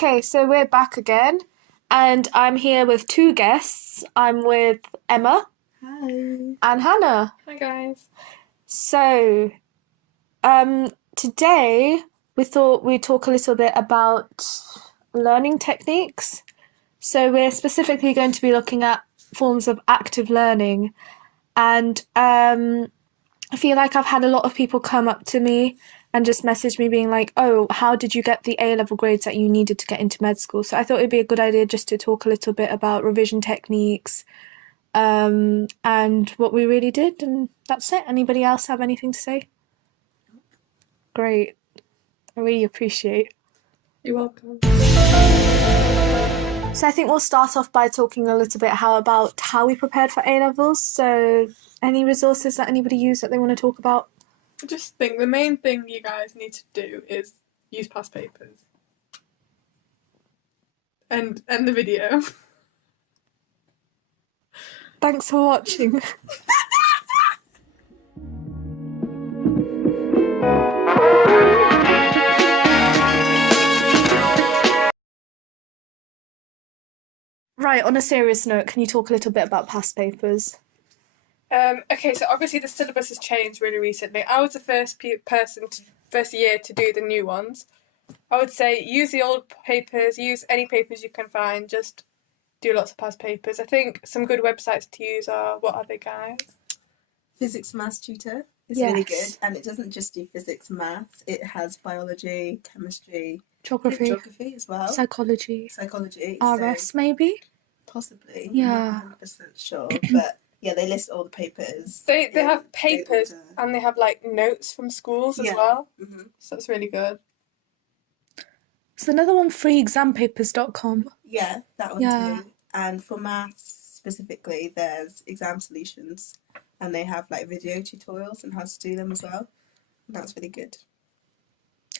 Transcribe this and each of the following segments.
Okay, so we're back again, and I'm here with two guests. I'm with Emma. Hi. And Hannah. Hi guys. So, today we thought we'd talk a little bit about learning techniques. So we're specifically going to be looking at forms of active learning, and I feel like I've had a lot of people come up to me and just message me being like, oh, how did you get the A-level grades that you needed to get into med school? So I thought it'd be a good idea just to talk a little bit about revision techniques, and what we really did, and that's it. Anybody else have anything to say? Great. I really appreciate. You're welcome. So I think we'll start off by talking a little bit about how we prepared for A-levels. So any resources that anybody used that they want to talk about? I just think the main thing you guys need to do is use past papers. And the video. Thanks for watching. Right, on a serious note, can you talk a little bit about past papers? Okay, so obviously the syllabus has changed really recently. I was the first year to do the new ones. I would say use the old papers, use any papers you can find, just do lots of past papers. I think some good websites to use are, what are they, guys? Physics Maths Tutor is really good, and it doesn't just do physics and maths, it has biology, chemistry, Geography as well. Psychology. RS, so maybe? possibly. Yeah. I'm not 100% sure, but yeah, they list all the papers. They have papers and they have like notes from schools as well. Mm-hmm. So it's really good. There's another one, freeexampapers.com. Yeah, that one too. And for maths specifically, there's Exam Solutions, and they have like video tutorials on how to do them as well. And that's really good.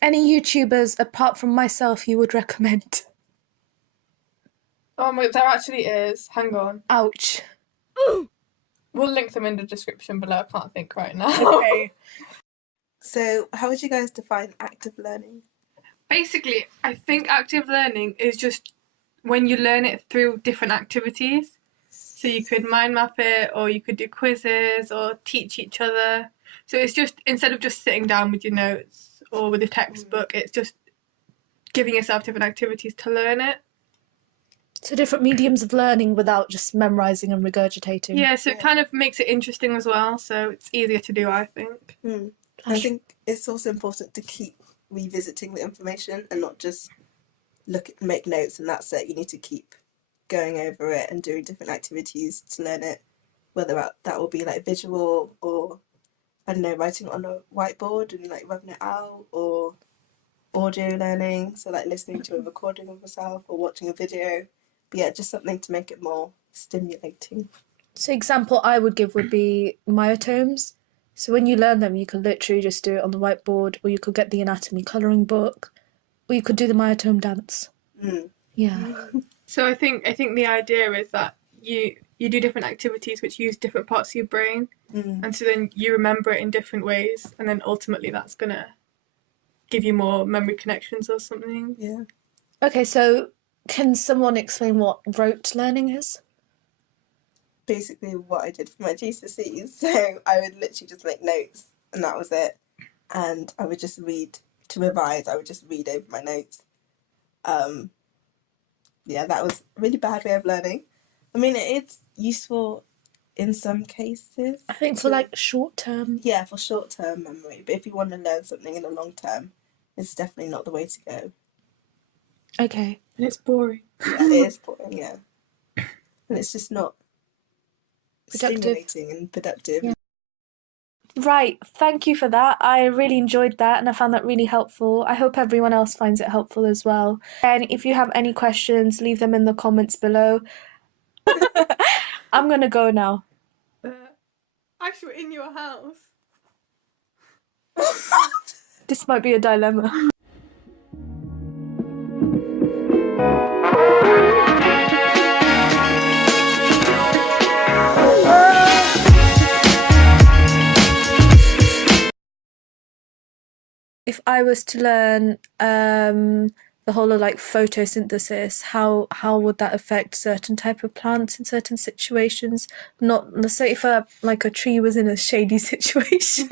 Any YouTubers apart from myself you would recommend? Oh my, there actually is. Hang on. Ouch. We'll link them in the description below. I can't think right now. Okay. So, how would you guys define active learning? Basically, I think active learning is just when you learn it through different activities. So you could mind map it, or you could do quizzes, or teach each other. So it's just, instead of just sitting down with your notes or with a textbook, it's just giving yourself different activities to learn it. So different mediums of learning without just memorising and regurgitating. Yeah, so it kind of makes it interesting as well, so it's easier to do, I think. I think it's also important to keep revisiting the information and not just make notes and that's it. You need to keep going over it and doing different activities to learn it, whether that will be like visual or, I don't know, writing on a whiteboard and like rubbing it out, or audio learning, so like listening to a recording of yourself or watching a video. But yeah, just something to make it more stimulating. So example I would give would be myotomes. So when you learn them, you could literally just do it on the whiteboard, or you could get the anatomy colouring book, or you could do the myotome dance. Yeah. So I think the idea is that you do different activities which use different parts of your brain, and so then you remember it in different ways, and then ultimately that's gonna give you more memory connections or something. Yeah. Okay, so can someone explain what rote learning is? Basically what I did for my GCSEs. So I would literally just make notes and that was it. And I would just read, to revise, I would just read over my notes. Yeah, that was a really bad way of learning. I mean, it's useful in some cases. I think for like short term. Yeah, for short term memory. But if you want to learn something in the long term, it's definitely not the way to go. Okay. And it's boring. Yeah, it is boring, yeah. And it's just not stimulating and productive. Yeah. Right, thank you for that. I really enjoyed that and I found that really helpful. I hope everyone else finds it helpful as well. And if you have any questions, leave them in the comments below. I'm gonna go now. Actually, we're in your house. This might be a dilemma. If I was to learn the whole of like photosynthesis, how would that affect certain type of plants in certain situations? Not, let's say if like a tree was in a shady situation.